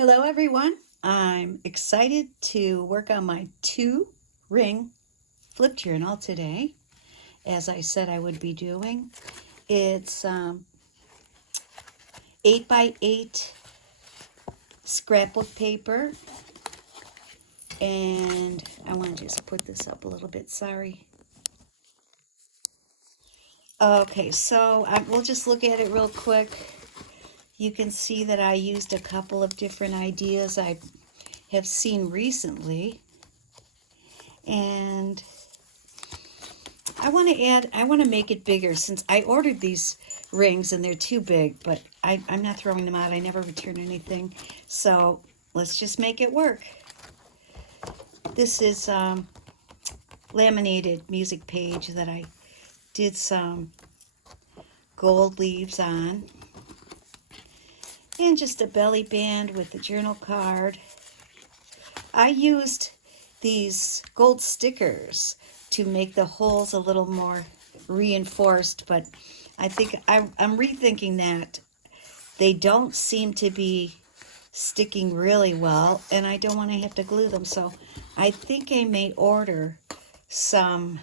Hello everyone. I'm excited to work on my 2 ring flip journal today, as I said I would be doing. It's 8 by 8 scrapbook paper, and I want to just put this up a little bit, sorry. Okay, so we'll just look at it real quick. You can see that I used a couple of different ideas I have seen recently, and I want to make it bigger since I ordered these rings and they're too big, but I'm not throwing them out. I never return anything. So let's just make it work. This is laminated music page that I did some gold leaves on. And just a belly band with the journal card. I used these gold stickers to make the holes a little more reinforced, but I think I'm rethinking that. They don't seem to be sticking really well, and I don't want to have to glue them, so I think I may order some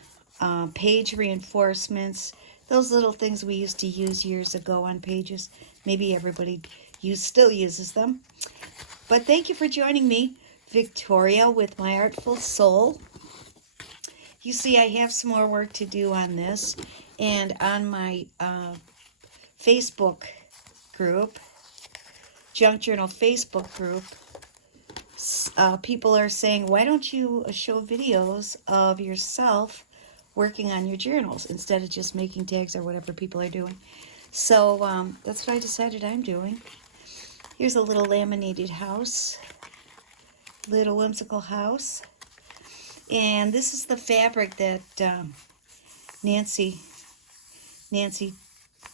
page reinforcements, those little things we used to use years ago on pages. Maybe everybody still uses them. But thank you for joining me, Victoria, with My Artful Soul. You see, I have some more work to do on this, and on my Facebook group, Junk Journal Facebook group, people are saying, why don't you show videos of yourself working on your journals instead of just making tags or whatever people are doing? So that's what I decided I'm doing. Here's a little laminated house, little whimsical house. And this is the fabric that Nancy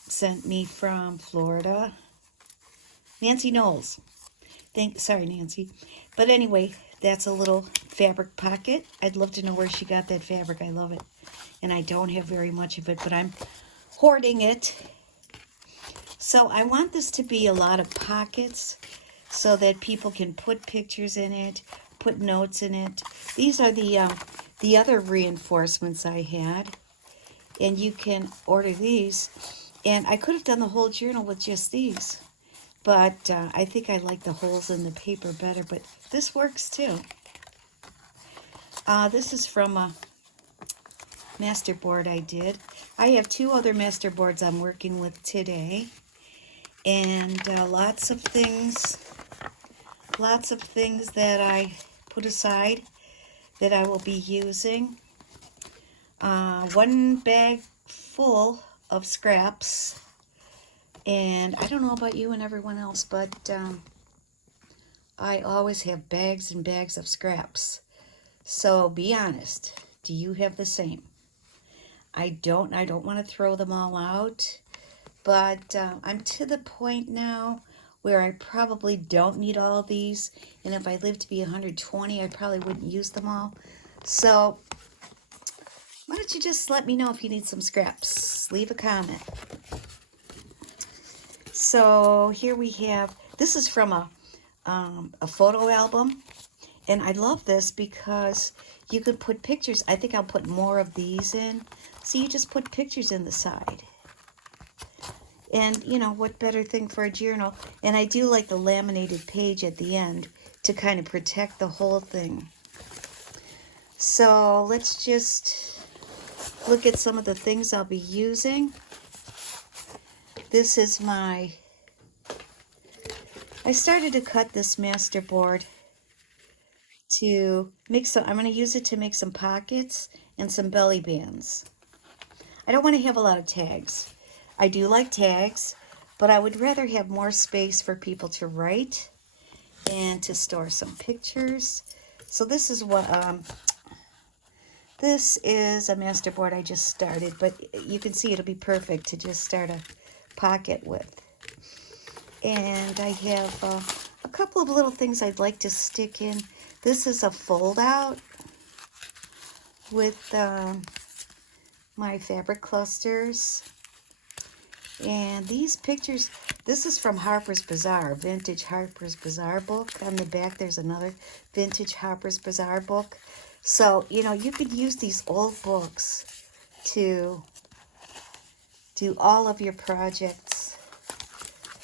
sent me from Florida. Nancy Knowles. Sorry, Nancy. But anyway, that's a little fabric pocket. I'd love to know where she got that fabric. I love it. And I don't have very much of it, but I'm hoarding it. So I want this to be a lot of pockets so that people can put pictures in it, put notes in it. These are the other reinforcements I had. And you can order these. And I could have done the whole journal with just these. But I think I like the holes in the paper better. But this works too. This is from a masterboard I did. I have 2 other masterboards I'm working with today. And lots of things that I put aside that I will be using. 1 bag full of scraps, and I don't know about you and everyone else, but I always have bags and bags of scraps. So be honest, do you have the same? I don't want to throw them all out, but I'm to the point now where I probably don't need all of these, and if I live to be 120, I probably wouldn't use them all. So why don't you just let me know if you need some scraps? Leave a comment. So here we have, this is from a photo album, and I love this because you could put pictures. I think I'll put more of these in. So you just put pictures in the side. And, you know, what better thing for a journal? And I do like the laminated page at the end to kind of protect the whole thing. So let's just look at some of the things I'll be using. This is I started to cut this masterboard to make some, I'm going to use it to make some pockets and some belly bands. I don't want to have a lot of tags. I do like tags, but I would rather have more space for people to write and to store some pictures. So this is what, this is a masterboard I just started, but you can see it'll be perfect to just start a pocket with. And I have a couple of little things I'd like to stick in. This is a fold out with my fabric clusters. And these pictures, This is from Harper's Bazaar, Vintage Harper's Bazaar book. On the back, there's another Vintage Harper's Bazaar book. So, you know, you could use these old books to do all of your projects.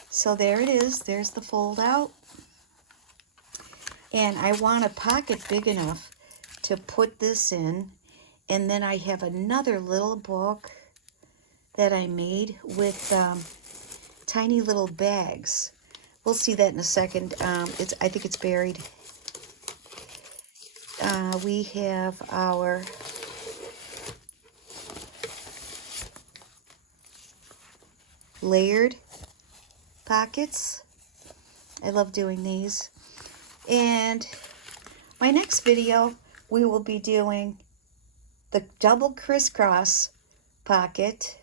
So there it is. There's the fold out. And I want a pocket big enough to put this in. And then I have another little book that I made with tiny little bags. We'll see that in a second. I think it's buried. We have our layered pockets. I love doing these. And my next video, we will be doing the double crisscross pocket.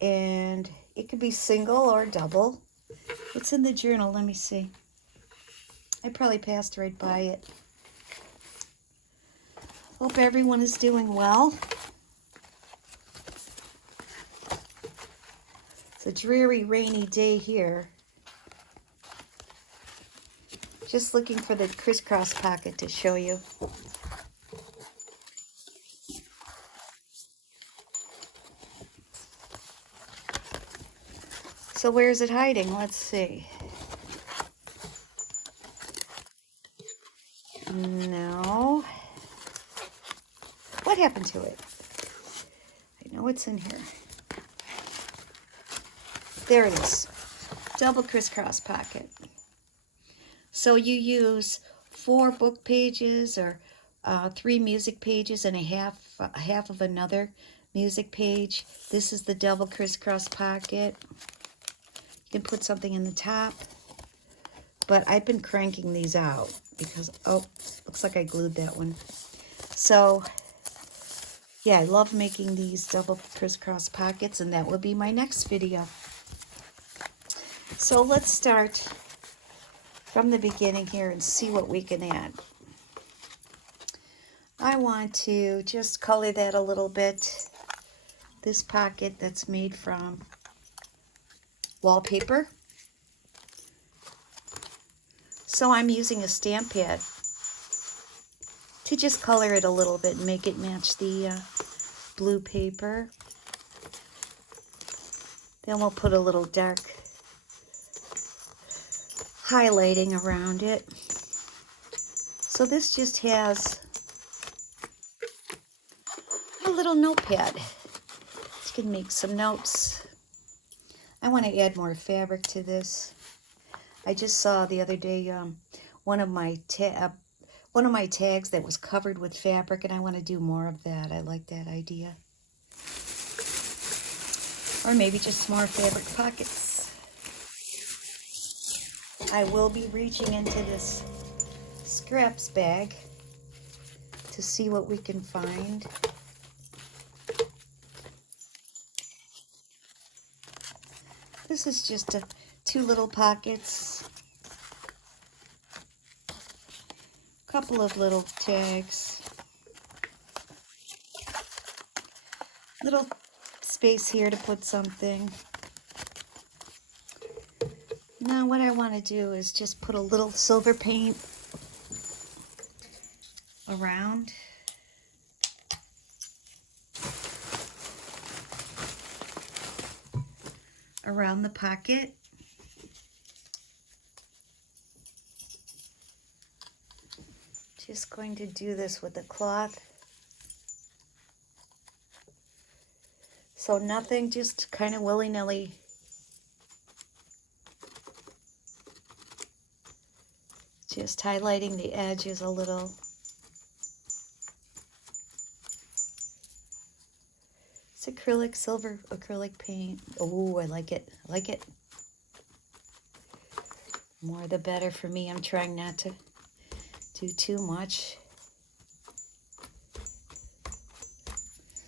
And it could be single or double. It's in the journal. Let me see. I probably passed right by it. Hope everyone is doing well. It's a dreary, rainy day here. Just looking for the crisscross pocket to show you. So where is it hiding? Let's see. No. What happened to it? I know it's in here. There it is. Double crisscross pocket. So you use 4 book pages or 3 music pages and a half of another music page. This is the double crisscross pocket. You can put something in the top. But I've been cranking these out because, oh, looks like I glued that one. So, yeah, I love making these double crisscross pockets, and that will be my next video. So let's start from the beginning here and see what we can add. I want to just color that a little bit. This pocket that's made from wallpaper. So I'm using a stamp pad to just color it a little bit and make it match the blue paper. Then we'll put a little dark highlighting around it. So this just has a little notepad. You can make some notes. I want to add more fabric to this. I just saw the other day one of my tags that was covered with fabric, and I want to do more of that. I like that idea. Or maybe just more fabric pockets. I will be reaching into this scraps bag to see what we can find. This is just 2 little pockets. A couple of little tags. Little space here to put something. Now what I want to do is just put a little silver paint around. Around the pocket. Just going to do this with a cloth. So nothing, just kind of willy-nilly. Just highlighting the edges a little. It's acrylic, silver acrylic paint. Oh, I like it. I like it. More the better for me. I'm trying not to do too much.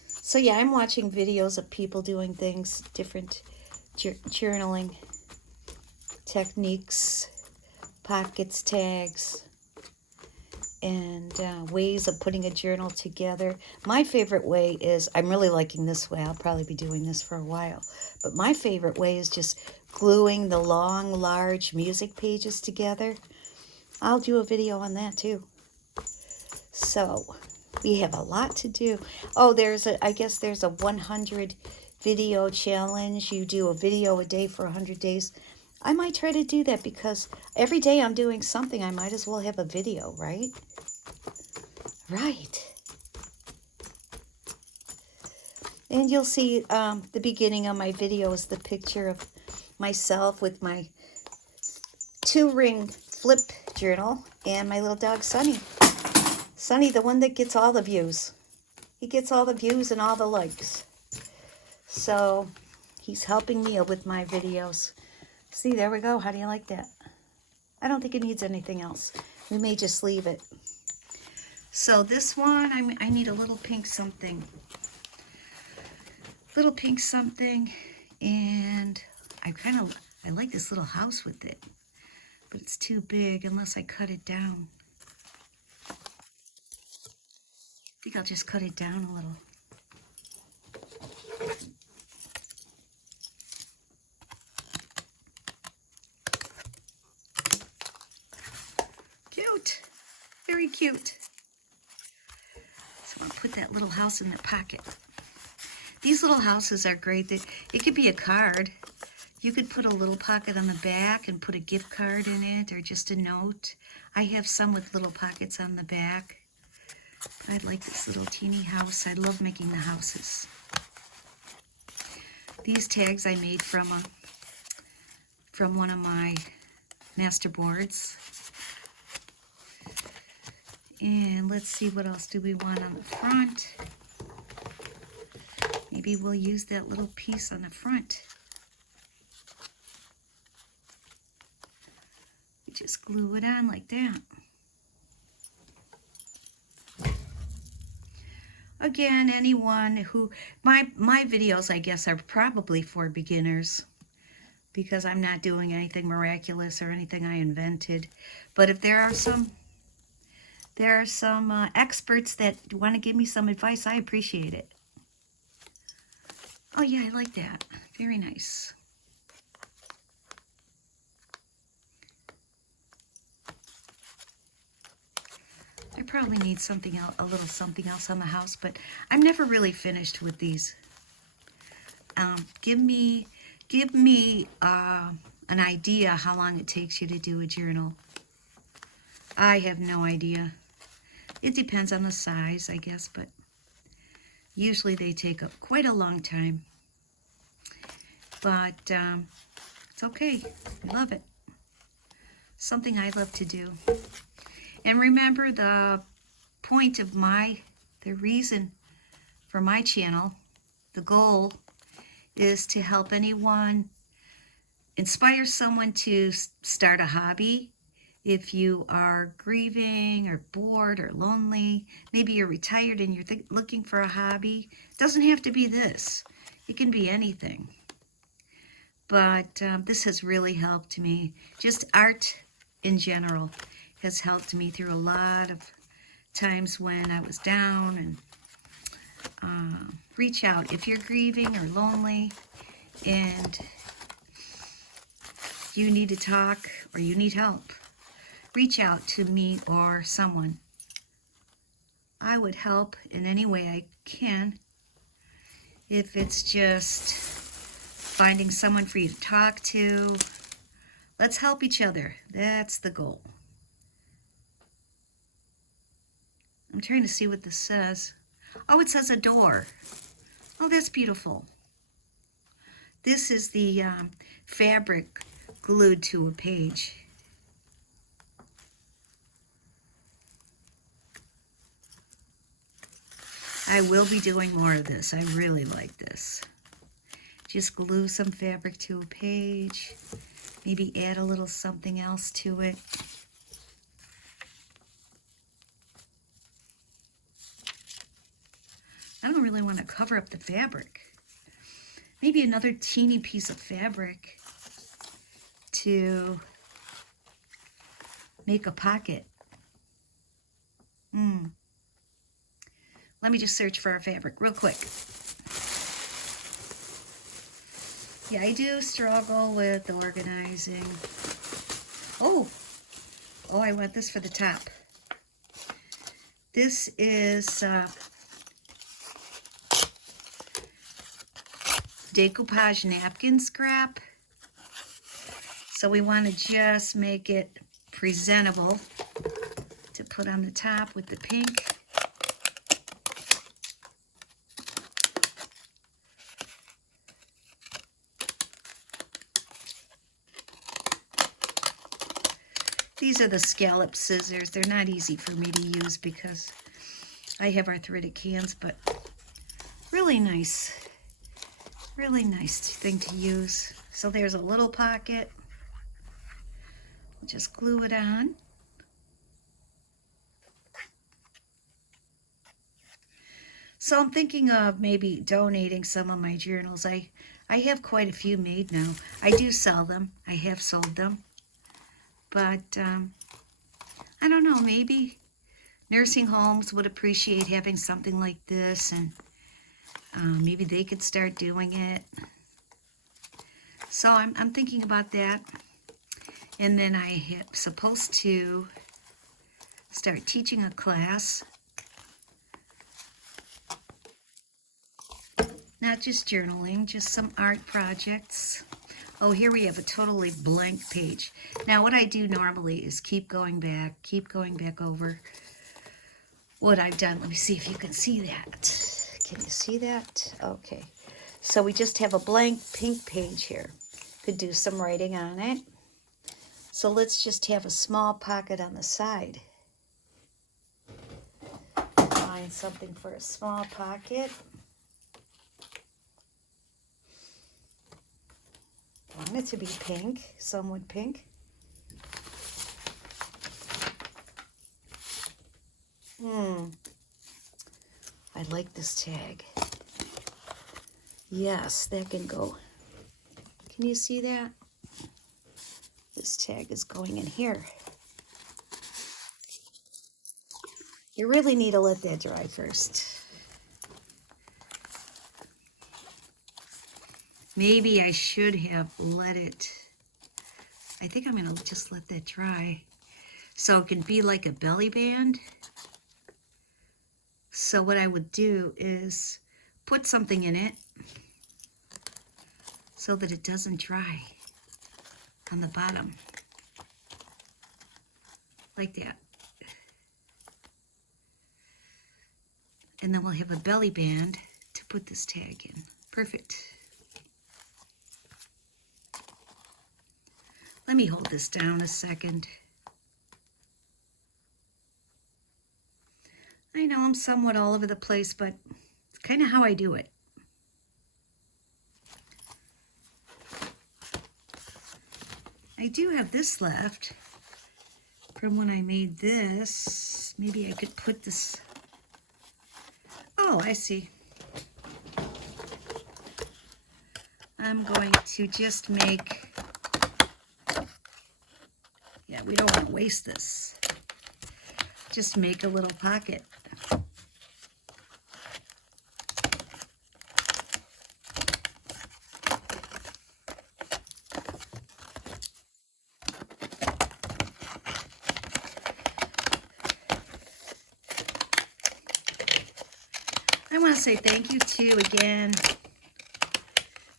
So yeah, I'm watching videos of people doing things, different journaling techniques, pockets, tags, and ways of putting a journal together. My favorite way is, I'm really liking this way. I'll probably be doing this for a while. But my favorite way is just gluing the long, large music pages together. I'll do a video on that too. So we have a lot to do. Oh, I guess there's a 100 video challenge. You do a video a day for 100 days. I might try to do that because every day I'm doing something. I might as well have a video, right? Right. And you'll see the beginning of my video is the picture of myself with my 2-ring flip journal and my little dog, Sunny. Sunny, the one that gets all the views. He gets all the views and all the likes. So he's helping me with my videos. See, there we go. How do you like that? I don't think it needs anything else. We may just leave it. So this one, I need a little pink something. Little pink something. And I like this little house with it. But it's too big unless I cut it down. I think I'll just cut it down a little. Cute. Very cute. So I'll put that little house in the pocket. These little houses are great. It could be a card. You could put a little pocket on the back and put a gift card in it or just a note. I have some with little pockets on the back. I like this little teeny house. I love making the houses. These tags I made from one of my master boards. And let's see, what else do we want on the front? Maybe we'll use that little piece on the front. We just glue it on like that. Again, anyone who, my videos, I guess, are probably for beginners because I'm not doing anything miraculous or anything I invented. But if there are some experts that want to give me some advice, I appreciate it. Oh yeah, I like that. Very nice. I probably need something else, a little something else on the house, but I'm never really finished with these. Give me an idea how long it takes you to do a journal. I have no idea. It depends on the size, I guess, but usually they take up quite a long time. But it's okay. I love it. Something I love to do. And remember, the point of the reason for my channel, the goal, is to help anyone, inspire someone to start a hobby. If you are grieving or bored or lonely, maybe you're retired and you're looking for a hobby. It doesn't have to be this. It can be anything. But this has really helped me. Just art in general has helped me through a lot of times when I was down. And reach out if you're grieving or lonely and you need to talk or you need help. Reach out to me or someone. I would help in any way I can. If it's just finding someone for you to talk to, let's help each other. That's the goal. I'm trying to see what this says. Oh, it says a door. Oh, that's beautiful. This is the fabric glued to a page. I will be doing more of this. I really like this. Just glue some fabric to a page. Maybe add a little something else to it. I don't really want to cover up the fabric. Maybe another teeny piece of fabric to make a pocket. Let me just search for our fabric real quick. Yeah, I do struggle with organizing. Oh, I want this for the top. This is decoupage napkin scrap. So we want to just make it presentable to put on the top with the pink. These are the scallop scissors. They're not easy for me to use because I have arthritic hands, but really nice thing to use. So there's a little pocket. Just glue it on. So I'm thinking of maybe donating some of my journals. I have quite a few made now. I do sell them. I have sold them. But I don't know, maybe nursing homes would appreciate having something like this, and maybe they could start doing it. So I'm thinking about that. And then I am supposed to start teaching a class. Not just journaling, just some art projects. Oh, here we have a totally blank page. Now, what I do normally is keep going back over what I've done. Let me see if you can see that. Can you see that? Okay. So we just have a blank pink page here. Could do some writing on it. So let's just have a small pocket on the side. Find something for a small pocket. I want it to be pink, somewhat pink. I like this tag. Yes, that can go. Can you see that? This tag is going in here. You really need to let that dry first. Maybe I should have let it. I think I'm going to just let that dry. So it can be like a belly band. So what I would do is put something in it so that it doesn't dry on the bottom. Like that. And then we'll have a belly band to put this tag in. Perfect. Let me hold this down a second. I know I'm somewhat all over the place, but it's kind of how I do it. I do have this left from when I made this. Maybe I could put this. Oh, I see. I'm going to just make, yeah, we don't want to waste this. Just make a little pocket. I want to say thank you to, again,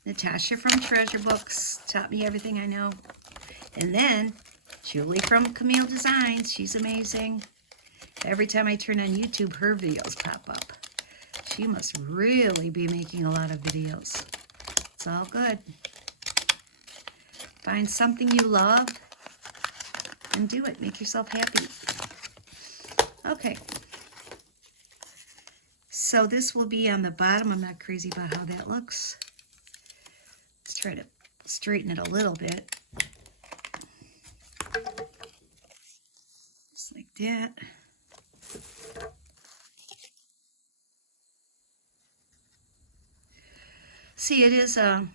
Natasha from Treasure Books, taught me everything I know. And then Julie from Camille Designs, she's amazing. Every time I turn on YouTube, her videos pop up. She must really be making a lot of videos. It's all good. Find something you love and do it. Make yourself happy. Okay. So this will be on the bottom. I'm not crazy about how that looks. Let's try to straighten it a little bit. Just like that. See, it is a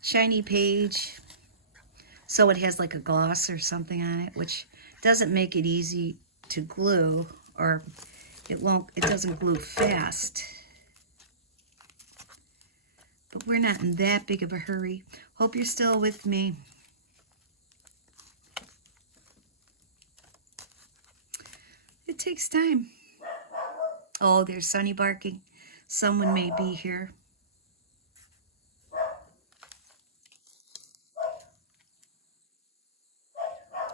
shiny page, so it has like a gloss or something on it, which doesn't make it easy to glue, or it doesn't glue fast. But we're not in that big of a hurry. Hope you're still with me. It takes time. Oh, there's Sunny barking. Someone may be here.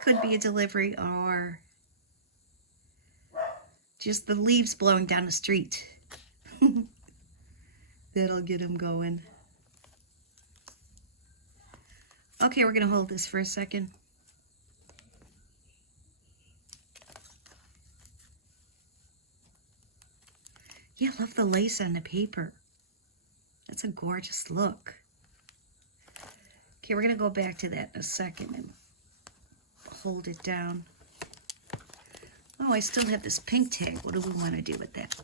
Could be a delivery or just the leaves blowing down the street. That'll get him going. Okay, we're going to hold this for a second. Yeah, I love the lace on the paper. That's a gorgeous look. Okay, we're going to go back to that in a second and hold it down. Oh, I still have this pink tag. What do we want to do with that?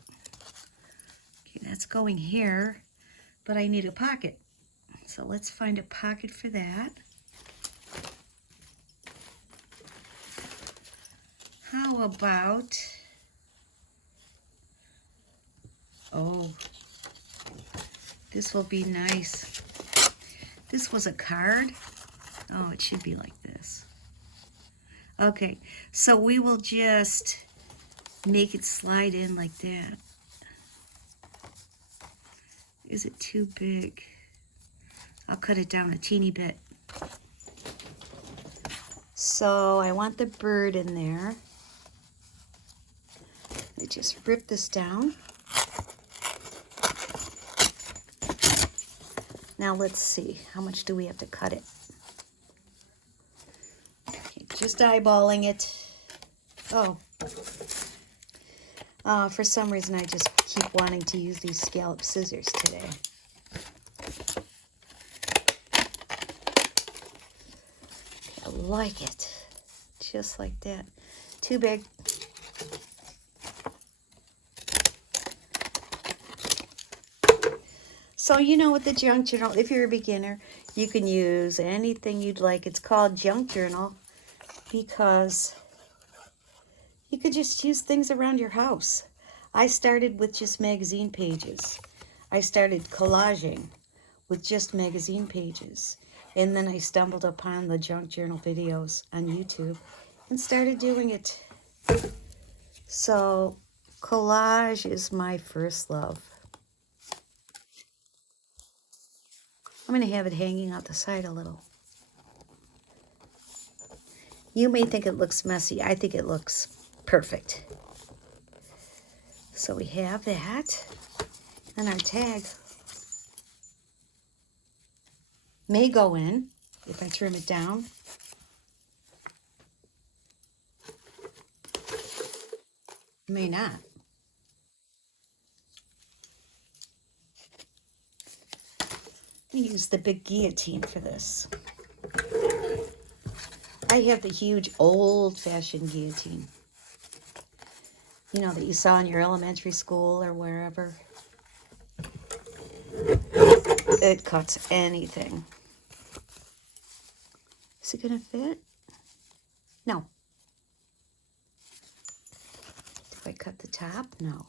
Okay, that's going here, but I need a pocket. So let's find a pocket for that. How about, oh, this will be nice. This was a card. Oh, it should be like this. Okay, so we will just make it slide in like that. Is it too big? I'll cut it down a teeny bit. So I want the bird in there. I just rip this down. Now let's see, how much do we have to cut it? Okay, just eyeballing it. Oh. For some reason I just keep wanting to use these scallop scissors today. I like it. Just like that. Too big. So you know, with the junk journal, if you're a beginner, you can use anything you'd like. It's called junk journal because you could just use things around your house. I started with just magazine pages. I started collaging with just magazine pages. And then I stumbled upon the junk journal videos on YouTube and started doing it. So collage is my first love. I'm going to have it hanging out the side a little. You may think it looks messy. I think it looks perfect. So we have that. And our tag may go in if I trim it down. May not. I use the big guillotine for this. I have the huge old-fashioned guillotine. You know, that you saw in your elementary school or wherever. It cuts anything. Is it going to fit? No. Do I cut the top? No.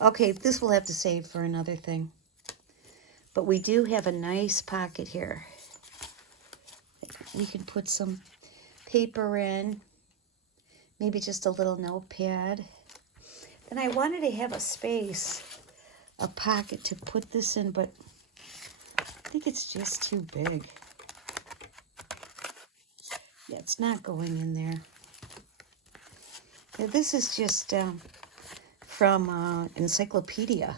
Okay, this will have to save for another thing. But we do have a nice pocket here. We can put some paper in. Maybe just a little notepad. Then I wanted to have a space, a pocket to put this in, but I think it's just too big. Yeah, it's not going in there. Now, this is just from Encyclopedia,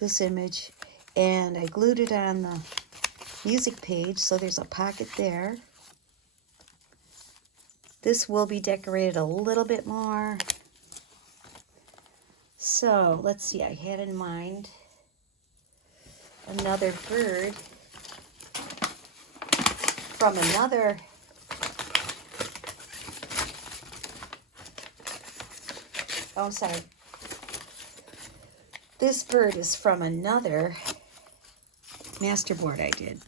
this image. And I glued it on the music page, so there's a pocket there. This will be decorated a little bit more. So, let's see, I had in mind another bird from another I'm sorry. This bird is from another masterboard I did.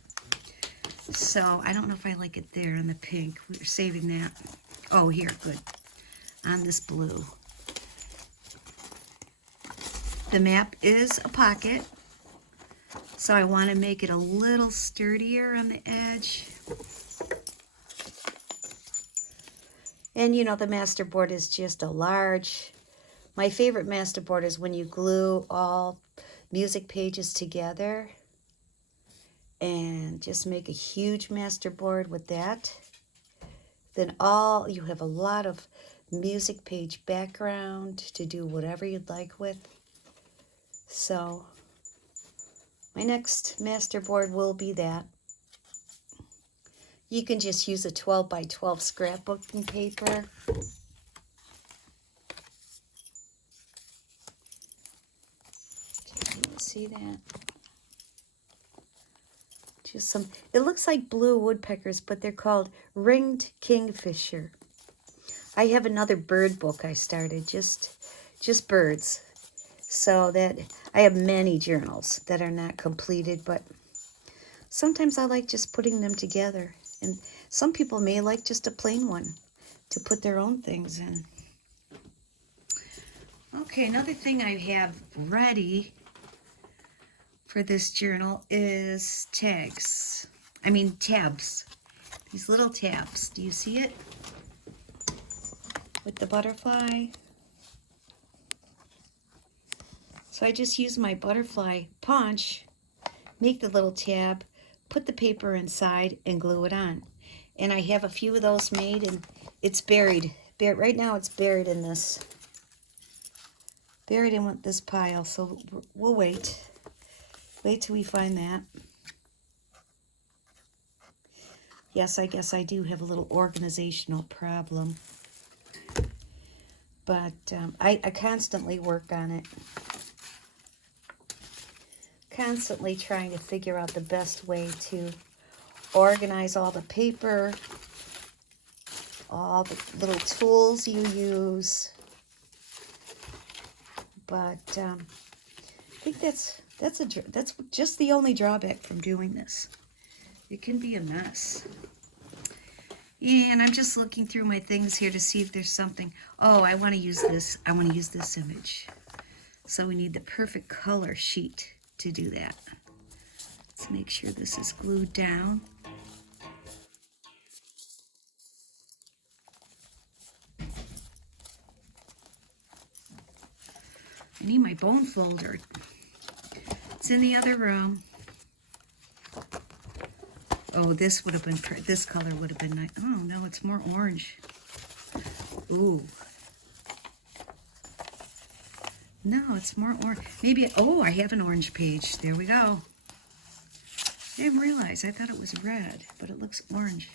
So I don't know if I like it there on the pink. We're saving that. Oh, here, good. On this blue. The map is a pocket. So I want to make it a little sturdier on the edge. And you know, the masterboard is just a large. My favorite masterboard is when you glue all music pages together and just make a huge masterboard with that. Then you have a lot of music page background to do whatever you'd like with. So my next masterboard will be that. You can just use a 12 by 12 scrapbooking paper. Can you see that? Just some, it looks like blue woodpeckers, but they're called ringed kingfisher. I have another bird book I started, just birds. So that I have many journals that are not completed, but sometimes I like just putting them together. And some people may like just a plain one to put their own things in. Okay, another thing I have ready for this journal is tabs. These little tabs. Do you see it? With the butterfly. So I just use my butterfly punch, make the little tab, put the paper inside, and glue it on. And I have a few of those made, and it's buried. Right now it's buried in this. Buried in this pile, so we'll wait. Wait till we find that. Yes, I guess I do have a little organizational problem. But I constantly work on it. Constantly trying to figure out the best way to organize all the paper, all the little tools you use. But I think that's just the only drawback from doing this. It can be a mess. And I'm just looking through my things here to see if there's something. Oh, I want to use this. I want to use this image. So we need the perfect color sheet to do that. Let's make sure this is glued down. I need my bone folder. It's in the other room. Oh, this would have been, this color would have been nice. Oh, no, it's more orange. Ooh. No, it's more orange. Maybe, oh, I have an orange page. There we go. I didn't realize. I thought it was red, but it looks orange.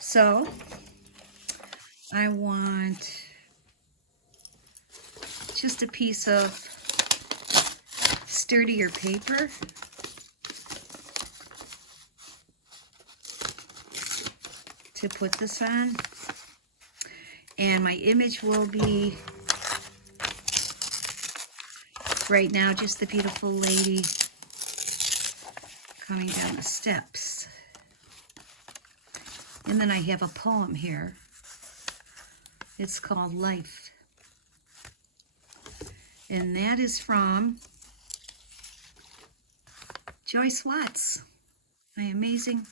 So, I want just a piece of sturdier paper. To put this on, and my image will be right now just the beautiful lady coming down the steps. And then I have a poem here. It's called Life, and that is from Joyce Watts, my amazing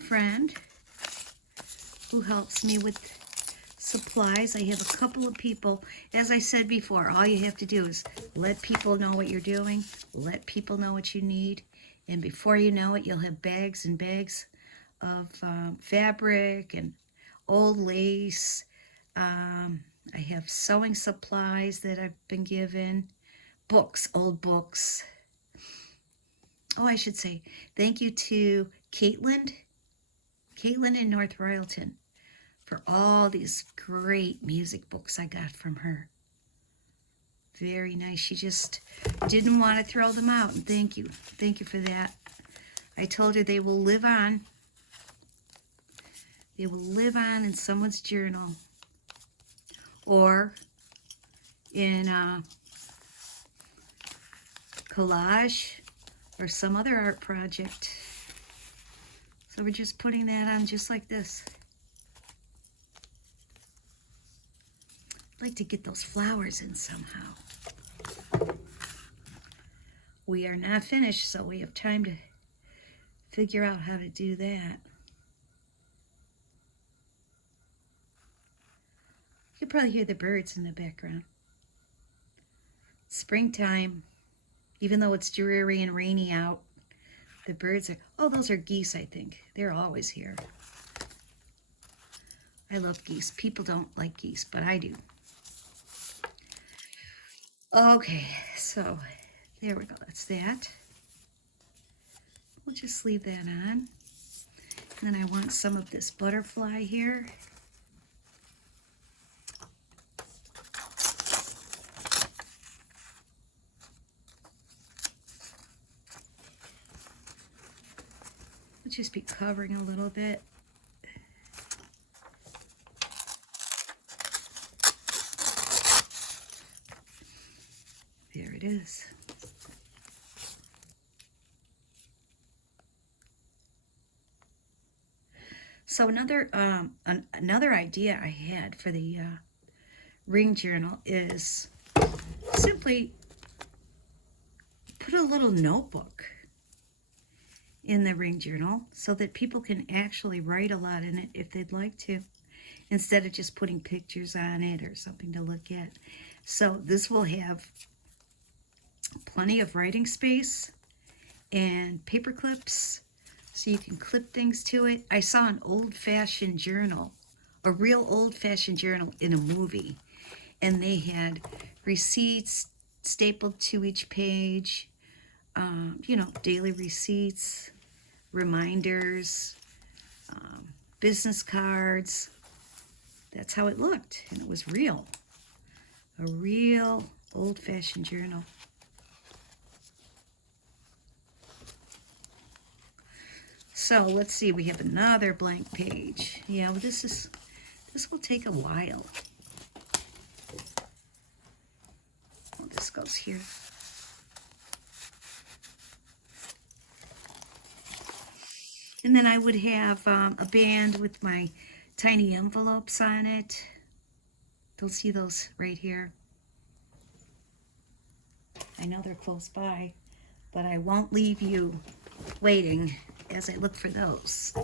friend who helps me with supplies. I have a couple of people. As I said before, all you have to do is let people know what you're doing, let people know what you need, and before you know it, you'll have bags and bags of fabric and old lace. I have sewing supplies that I've been given, books, old books. Oh, I should say thank you to Caitlin in North Royalton, for all these great music books I got from her. Very nice. She just didn't want to throw them out, and thank you. Thank you for that. I told her they will live on. They will live on in someone's journal or in a collage or some other art project. So we're just putting that on just like this. I'd like to get those flowers in somehow. we are not finished, so we have time to figure out how to do that. You can probably hear the birds in the background. Springtime, even though it's dreary and rainy out, the birds are, oh, those are geese, I think. They're always here. I love geese. People don't like geese, but I do. Okay, so there we go. That's that. We'll just leave that on. And then I want some of this butterfly here. We'll just be covering a little bit. There it is. So another idea I had for the ring journal is simply put a little notebook in the ring journal so that people can actually write a lot in it if they'd like to, instead of just putting pictures on it or something to look at. So this will have plenty of writing space and paper clips so you can clip things to it. I saw an old-fashioned journal, a real old-fashioned journal in a movie, and they had receipts stapled to each page, you know, daily receipts, reminders, business cards. That's how it looked, and it was real. A real old-fashioned journal. So let's see, we have another blank page. Yeah, well, this will take a while. Oh, this goes here. And then I would have a band with my tiny envelopes on it. You'll see those right here. I know they're close by, but I won't leave you waiting as I look for those.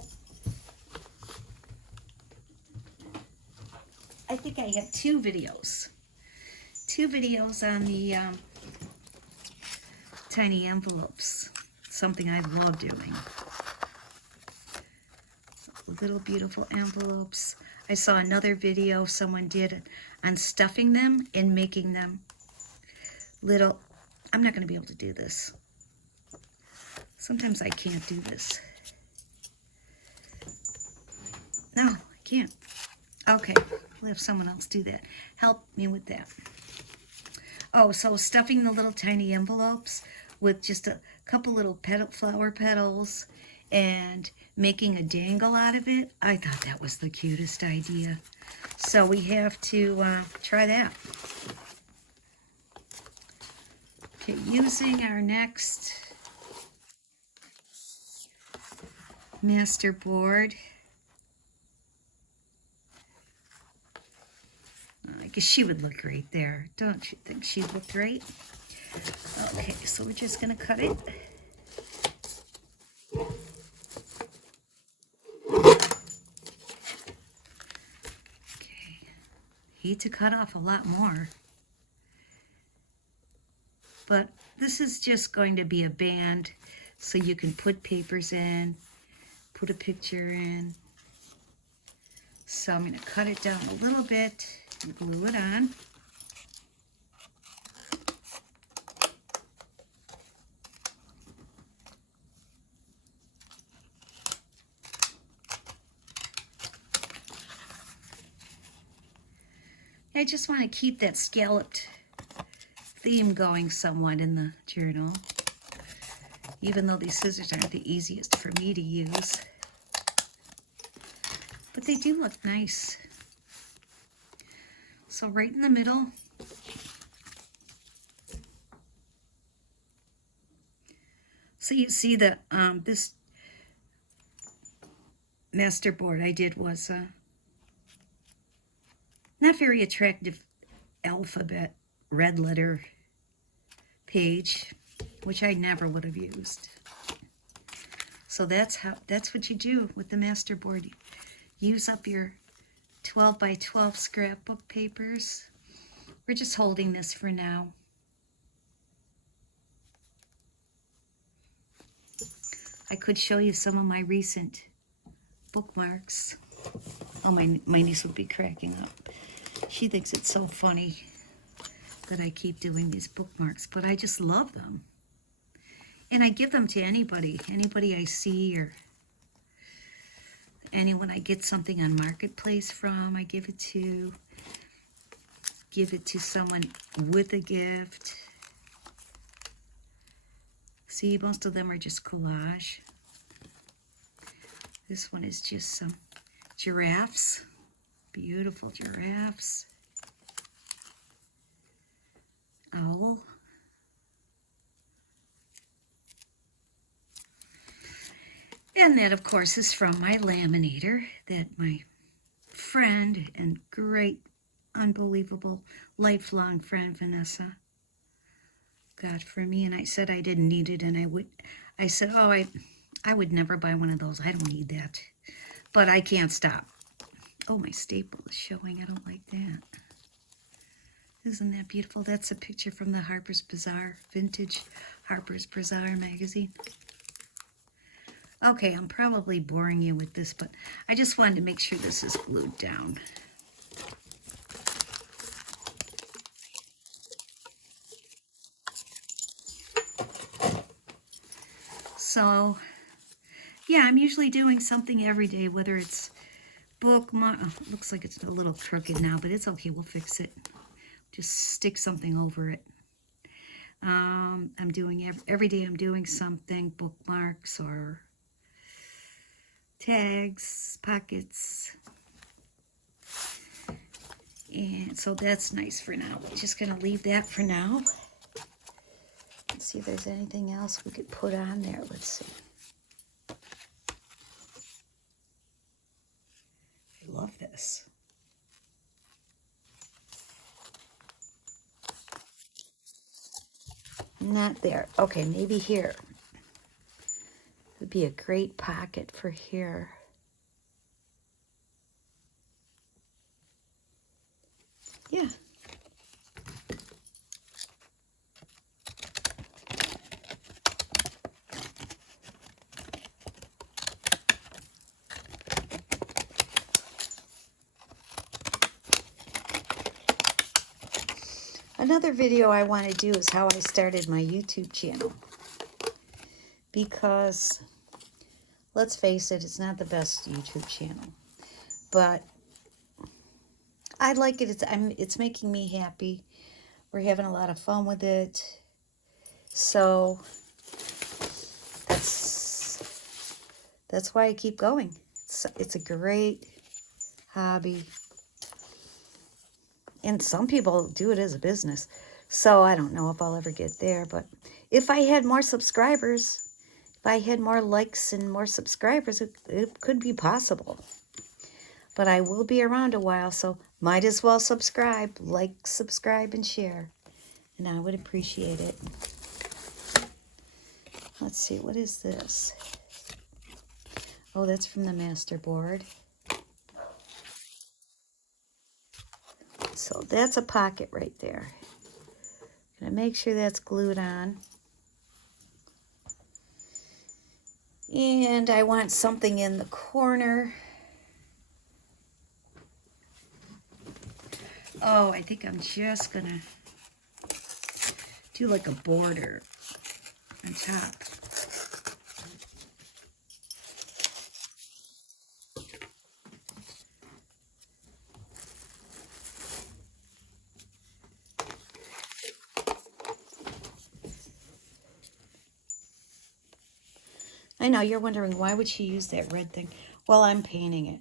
I think I have two videos on the tiny envelopes, something I love doing. Little beautiful envelopes. I saw another video someone did on stuffing them and making them little. I'm not going to be able to do this. Sometimes I can't do this. No, I can't. Okay, we'll have someone else do that. Help me with that. Oh, so stuffing the little tiny envelopes with just a couple little flower petals and making a dangle out of it. I thought that was the cutest idea. So we have to try that. Okay, using our next master board. I guess she would look great there. Don't you think she'd look great? Okay, so we're just going to cut it. Okay, need to cut off a lot more. But this is just going to be a band so you can put papers in, put a picture in. So I'm going to cut it down a little bit and glue it on. I just want to keep that scalloped theme going somewhat in the journal, even though these scissors aren't the easiest for me to use. But they do look nice. So right in the middle, so you see that this master board I did was not very attractive alphabet red letter page. which I never would have used. So that's what you do with the Masterboard. Use up your 12 by 12 scrapbook papers. We're just holding this for now. I could show you some of my recent bookmarks. Oh, my niece would be cracking up. She thinks it's so funny that I keep doing these bookmarks, but I just love them. And I give them to anybody I see, or anyone I get something on Marketplace from, I give it to someone with a gift. See, most of them are just collage. This one is just some giraffes, beautiful giraffes. Owl. And that, of course, is from my laminator that my friend and great, unbelievable, lifelong friend Vanessa got for me. And I said I didn't need it, and I said, oh, I would never buy one of those. I don't need that. But I can't stop. Oh, my staple is showing. I don't like that. Isn't that beautiful? That's a picture from the Harper's Bazaar, vintage Harper's Bazaar magazine. Okay, I'm probably boring you with this, but I just wanted to make sure this is glued down. So, yeah, I'm usually doing something every day, whether it's bookmark. Oh, looks like it's a little crooked now, but it's okay. We'll fix it. Just stick something over it. I'm doing every day. I'm doing something, bookmarks or tags, pockets. And so that's nice for now. Just gonna leave that for now. Let's see if there's anything else we could put on there. Let's see. I love this. Not there. Okay, maybe here. It would be a great pocket for here. Yeah. Another video I want to do is how I started my YouTube channel. Because, let's face it, it's not the best YouTube channel. But I like it. It's making me happy. We're having a lot of fun with it. So, that's why I keep going. It's a great hobby. And some people do it as a business. So I don't know if I'll ever get there. But if I had more subscribers, if I had more likes and more subscribers, it could be possible. But I will be around a while, so might as well subscribe. Like, subscribe, and share. And I would appreciate it. Let's see, what is this? Oh, that's from the Masterboard. So that's a pocket right there. Gonna make sure that's glued on. And I want something in the corner. Oh, I think I'm just gonna do like a border on top. I know, you're wondering, why would she use that red thing? Well, I'm painting it.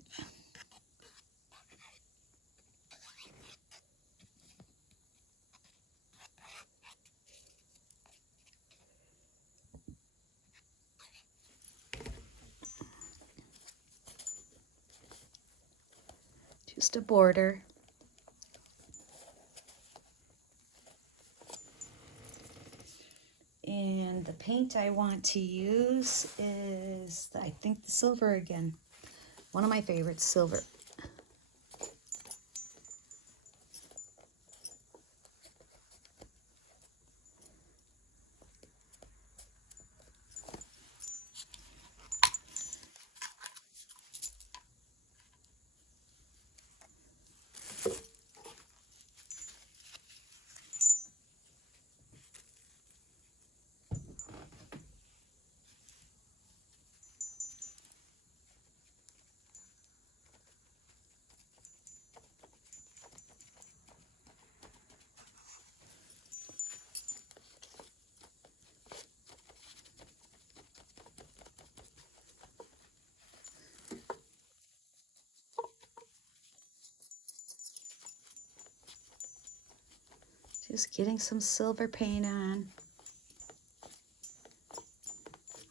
Just a border. And paint I want to use is, I think, the silver again. One of my favorites, silver. Just getting some silver paint on.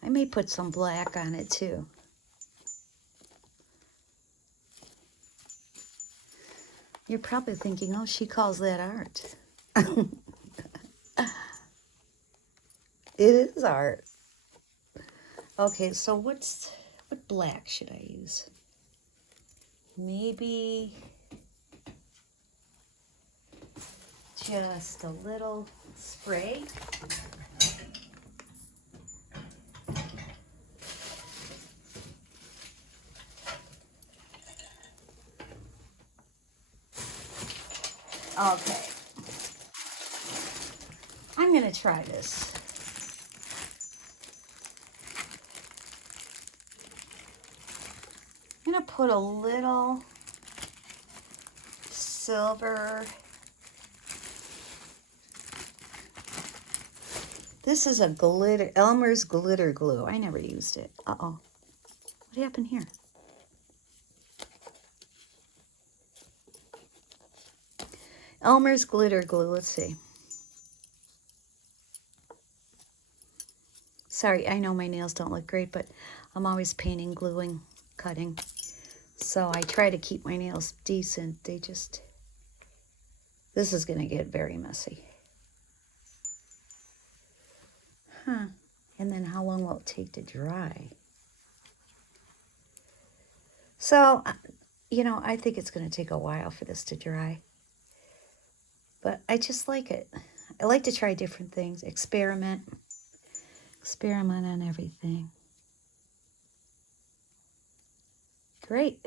I may put some black on it too. You're probably thinking, oh, she calls that art. It is art. Okay, so what black should I use? Maybe just a little spray. Okay. I'm going to try this. I'm going to put a little silver. This is a glitter, Elmer's glitter glue. I never used it. Uh-oh. What happened here? Elmer's glitter glue. Let's see. Sorry, I know my nails don't look great, but I'm always painting, gluing, cutting. So I try to keep my nails decent. This is going to get very messy. Huh. And then how long will it take to dry? So, you know, I think it's going to take a while for this to dry. But I just like it. I like to try different things, experiment on everything. Great.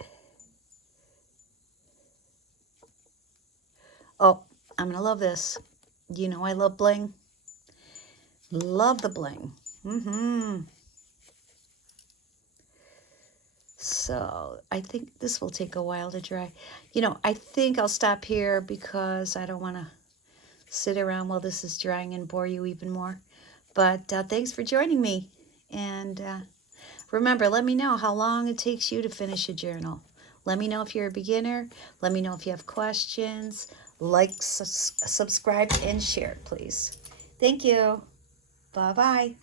Oh, I'm going to love this. You know I love bling. Love the bling. So I think this will take a while to dry. You know, I think I'll stop here because I don't want to sit around while this is drying and bore you even more. But thanks for joining me. And remember, let me know how long it takes you to finish a journal. Let me know if you're a beginner. Let me know if you have questions. Like, subscribe, and share, please. Thank you. Bye-bye.